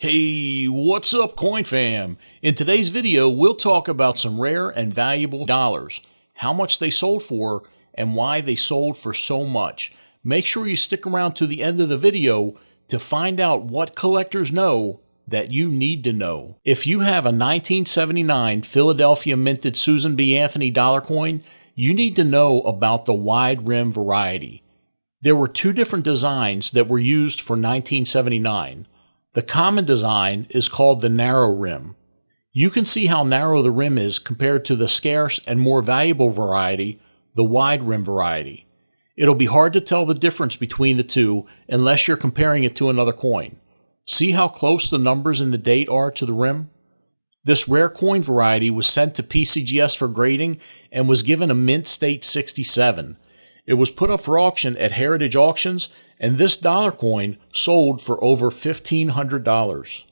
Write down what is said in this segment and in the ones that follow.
Hey, what's up, Coin Fam? In today's video, we'll talk about some rare and valuable dollars, how much they sold for, and why they sold for so much. Make sure you stick around to the end of the video to find out what collectors know that you need to know. If you have a 1979 Philadelphia minted Susan B. Anthony dollar coin, you need to know about the wide rim variety. There were two different designs that were used for 1979. The common design is called the narrow rim. You can see how narrow the rim is compared to the scarce and more valuable variety, the wide rim variety. It'll be hard to tell the difference between the two unless you're comparing it to another coin. See how close the numbers in the date are to the rim? This rare coin variety was sent to PCGS for grading and was given a mint state 67. It was put up for auction at Heritage Auctions, and this dollar coin sold for over $1,500.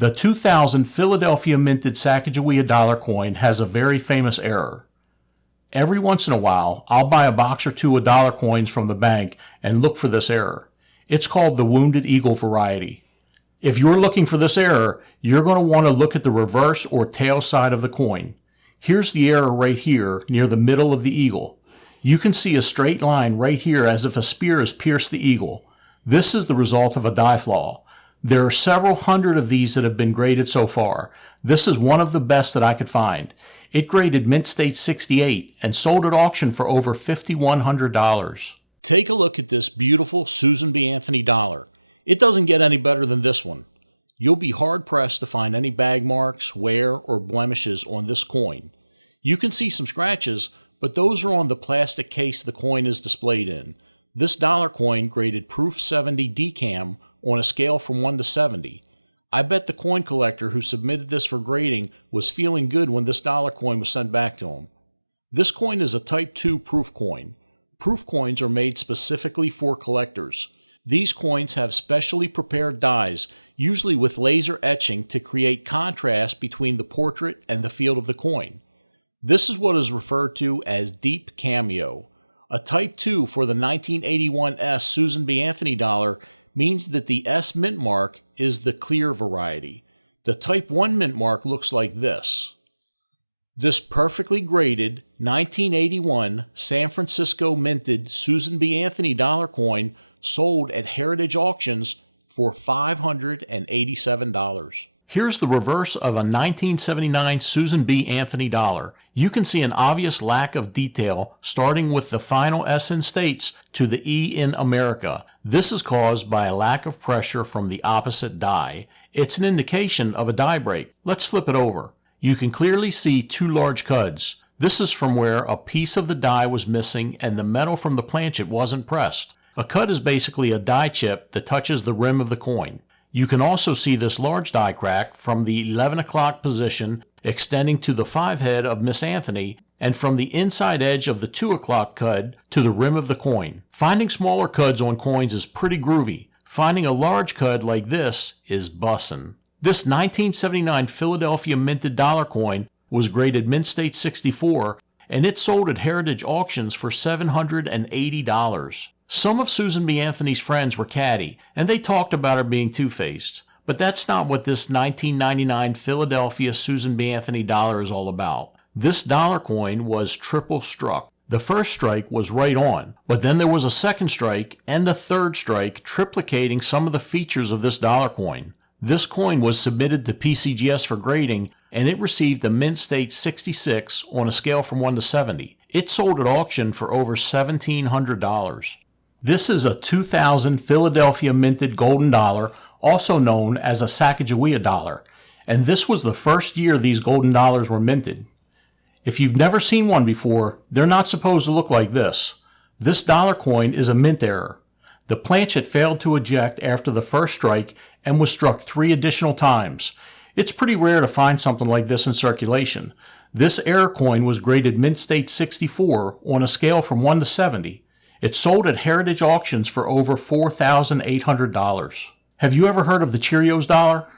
The 2000 Philadelphia minted Sacagawea dollar coin has a very famous error. Every once in a while, I'll buy a box or two of dollar coins from the bank and look for this error. It's called the Wounded Eagle variety. If you're looking for this error, you're going to want to look at the reverse or tail side of the coin. Here's the error right here near the middle of the eagle. You can see a straight line right here as if a spear has pierced the eagle. This is the result of a die flaw. There are several hundred of these that have been graded so far. This is one of the best that I could find. It graded mint state 68 and sold at auction for over $5,100. Take a look at this beautiful Susan B. Anthony dollar. It doesn't get any better than this one. You'll be hard-pressed to find any bag marks, wear, or blemishes on this coin. You can see some scratches, but those are on the plastic case the coin is displayed in. This dollar coin graded Proof 70 DCAM on a scale from 1 to 70. I bet the coin collector who submitted this for grading was feeling good when this dollar coin was sent back to him. This coin is a Type 2 proof coin. Proof coins are made specifically for collectors. These coins have specially prepared dies, usually with laser etching to create contrast between the portrait and the field of the coin. This is what is referred to as deep cameo. A Type 2 for the 1981 S Susan B. Anthony dollar means that the S mint mark is the clear variety. The Type 1 mint mark looks like this. This perfectly graded 1981 San Francisco minted Susan B. Anthony dollar coin sold at Heritage Auctions for $587. Here's the reverse of a 1979 Susan B. Anthony dollar. You can see an obvious lack of detail starting with the final S in States to the E in America. This is caused by a lack of pressure from the opposite die. It's an indication of a die break. Let's flip it over. You can clearly see two large cuds. This is from where a piece of the die was missing and the metal from the planchet wasn't pressed. A cut is basically a die chip that touches the rim of the coin. You can also see this large die crack from the 11 o'clock position extending to the 5 head of Miss Anthony and from the inside edge of the 2 o'clock cud to the rim of the coin. Finding smaller cuds on coins is pretty groovy. Finding a large cud like this is bussin'. This 1979 Philadelphia minted dollar coin was graded Mint State 64 and it sold at Heritage Auctions for $780. Some of Susan B. Anthony's friends were catty, and they talked about her being two-faced. But that's not what this 1999 Philadelphia Susan B. Anthony dollar is all about. This dollar coin was triple struck. The first strike was right on, but then there was a second strike and a third strike triplicating some of the features of this dollar coin. This coin was submitted to PCGS for grading, and it received a Mint State 66 on a scale from 1 to 70. It sold at auction for over $1,700. This is a 2000 Philadelphia minted golden dollar, also known as a Sacagawea dollar, and this was the first year these golden dollars were minted. If you've never seen one before, they're not supposed to look like this. This dollar coin is a mint error. The planchet failed to eject after the first strike and was struck 3 additional times. It's pretty rare to find something like this in circulation. This error coin was graded Mint State 64 on a scale from 1 to 70. It sold at Heritage Auctions for over $4,800. Have you ever heard of the Cheerios dollar?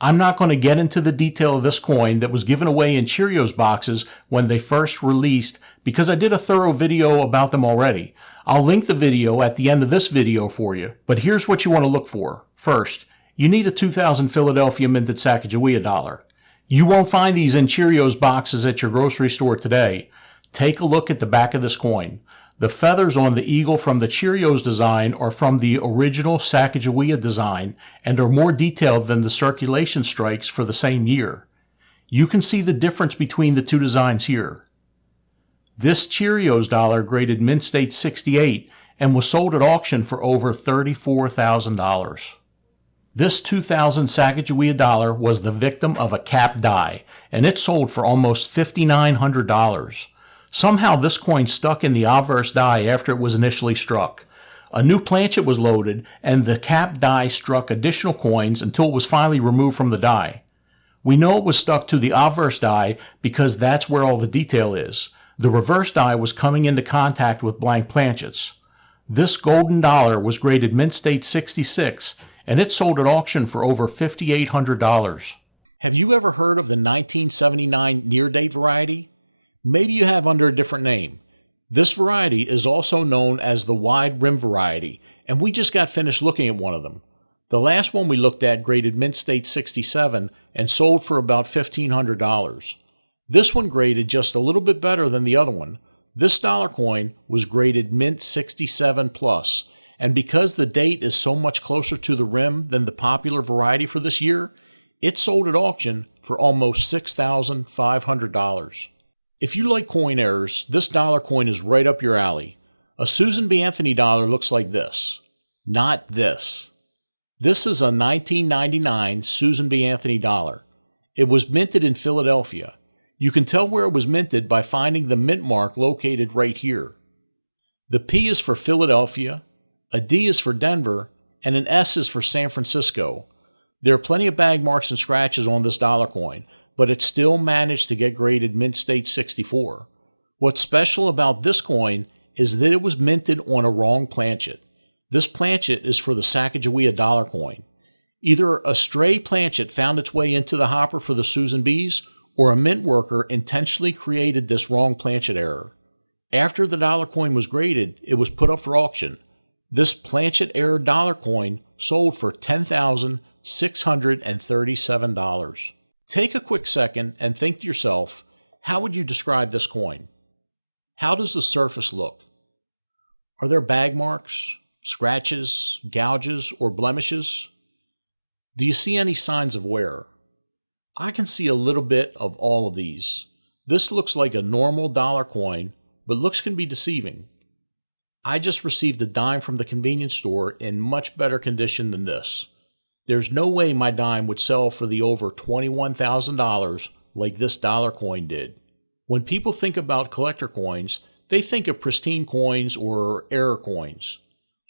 I'm not going to get into the detail of this coin that was given away in Cheerios boxes when they first released because I did a thorough video about them already. I'll link the video at the end of this video for you, but here's what you want to look for. First, you need a 2000 Philadelphia minted Sacagawea dollar. You won't find these in Cheerios boxes at your grocery store today. Take a look at the back of this coin. The feathers on the eagle from the Cheerios design are from the original Sacagawea design and are more detailed than the circulation strikes for the same year. You can see the difference between the two designs here. This Cheerios dollar graded Mint State 68 and was sold at auction for over $34,000. This 2000 Sacagawea dollar was the victim of a cap die, and it sold for almost $5,900. Somehow this coin stuck in the obverse die after it was initially struck. A new planchet was loaded and the cap die struck additional coins until it was finally removed from the die. We know it was stuck to the obverse die because that's where all the detail is. The reverse die was coming into contact with blank planchets. This golden dollar was graded Mint State 66 and it sold at auction for over $5,800. Have you ever heard of the 1979 near-date variety? Maybe you have under a different name. This variety is also known as the wide rim variety, and we just got finished looking at one of them. The last one we looked at graded Mint State 67 and sold for about $1,500. This one graded just a little bit better than the other one. This dollar coin was graded Mint 67 plus, and because the date is so much closer to the rim than the popular variety for this year, it sold at auction for almost $6,500. If you like coin errors, this dollar coin is right up your alley. A Susan B. Anthony dollar looks like this, not this. This is a 1999 Susan B. Anthony dollar. It was minted in Philadelphia. You can tell where it was minted by finding the mint mark located right here. The P is for Philadelphia, a D is for Denver, and an S is for San Francisco. There are plenty of bag marks and scratches on this dollar coin, but it still managed to get graded Mint State 64. What's special about this coin is that it was minted on a wrong planchet. This planchet is for the Sacagawea dollar coin. Either a stray planchet found its way into the hopper for the Susan B's, or a mint worker intentionally created this wrong planchet error. After the dollar coin was graded, it was put up for auction. This planchet error dollar coin sold for $10,637. Take a quick second and think to yourself, how would you describe this coin? How does the surface look? Are there bag marks, scratches, gouges, or blemishes? Do you see any signs of wear? I can see a little bit of all of these. This looks like a normal dollar coin, but looks can be deceiving. I just received a dime from the convenience store in much better condition than this. There's no way my dime would sell for the over $21,000 like this dollar coin did. When people think about collector coins, they think of pristine coins or error coins.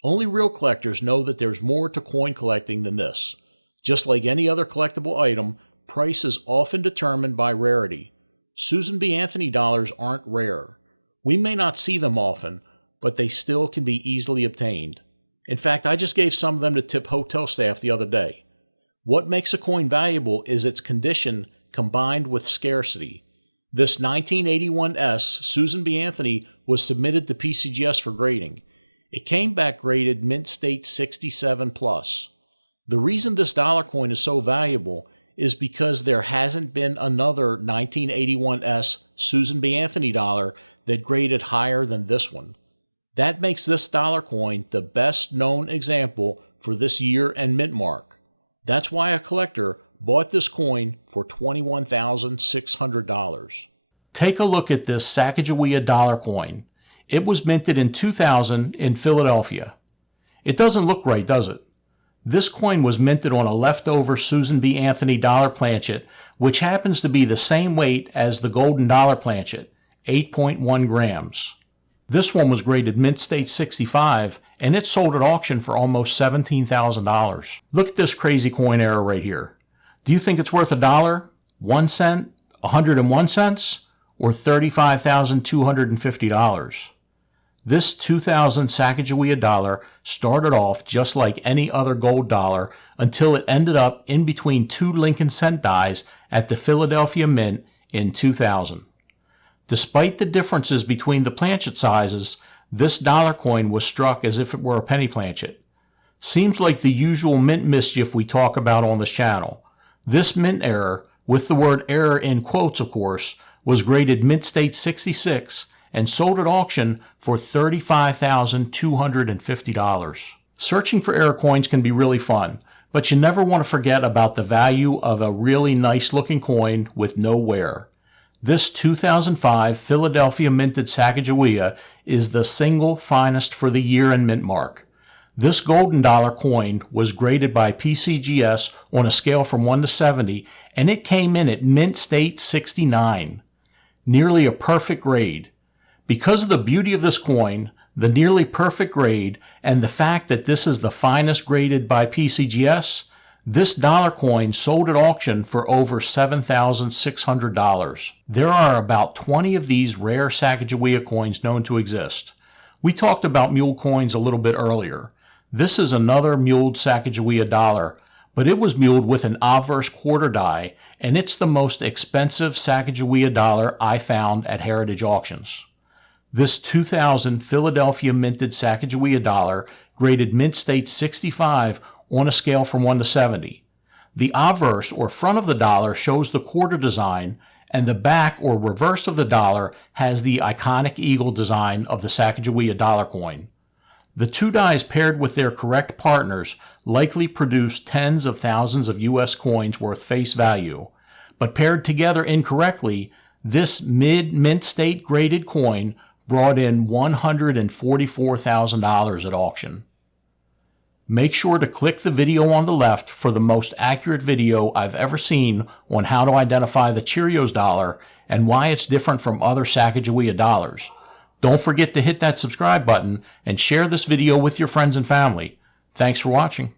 Only real collectors know that there's more to coin collecting than this. Just like any other collectible item, price is often determined by rarity. Susan B. Anthony dollars aren't rare. We may not see them often, but they still can be easily obtained. In fact, I just gave some of them to tip hotel staff the other day. What makes a coin valuable is its condition combined with scarcity. This 1981 Susan B. Anthony was submitted to PCGS for grading. It came back graded Mint State 67+. The reason this dollar coin is so valuable is because there hasn't been another 1981 Susan B. Anthony dollar that graded higher than this one. That makes this dollar coin the best known example for this year and mint mark. That's why a collector bought this coin for $21,600. Take a look at this Sacagawea dollar coin. It was minted in 2000 in Philadelphia. It doesn't look right, does it? This coin was minted on a leftover Susan B. Anthony dollar planchet, which happens to be the same weight as the golden dollar planchet, 8.1 grams. This one was graded Mint State 65, and it sold at auction for almost $17,000. Look at this crazy coin error right here. Do you think it's worth $1, 1 cent, 101 cents, or $35,250? This 2000 Sacagawea dollar started off just like any other gold dollar until it ended up in between two Lincoln cent dies at the Philadelphia Mint in 2000. Despite the differences between the planchet sizes, this dollar coin was struck as if it were a penny planchet. Seems like the usual mint mischief we talk about on this channel. This mint error, with the word error in quotes of course, was graded Mint State 66 and sold at auction for $35,250. Searching for error coins can be really fun, but you never want to forget about the value of a really nice looking coin with no wear. This 2005 Philadelphia minted Sacagawea is the single finest for the year and mint mark. This golden dollar coin was graded by PCGS on a scale from 1 to 70, and it came in at Mint State 69. Nearly a perfect grade. Because of the beauty of this coin, the nearly perfect grade, and the fact that this is the finest graded by PCGS, this dollar coin sold at auction for over $7,600. There are about 20 of these rare Sacagawea coins known to exist. We talked about mule coins a little bit earlier. This is another muled Sacagawea dollar, but it was muled with an obverse quarter die, and it's the most expensive Sacagawea dollar I found at heritage auctions. This 2000 Philadelphia minted Sacagawea dollar graded Mint State 65 on a scale from 1 to 70. The obverse or front of the dollar shows the quarter design, and the back or reverse of the dollar has the iconic eagle design of the Sacagawea dollar coin. The two dies paired with their correct partners likely produce tens of thousands of US coins worth face value, but paired together incorrectly, this mid-mint state graded coin brought in $144,000 at auction. Make sure to click the video on the left for the most accurate video I've ever seen on how to identify the Cheerios dollar and why it's different from other Sacagawea dollars. Don't forget to hit that subscribe button and share this video with your friends and family. Thanks for watching.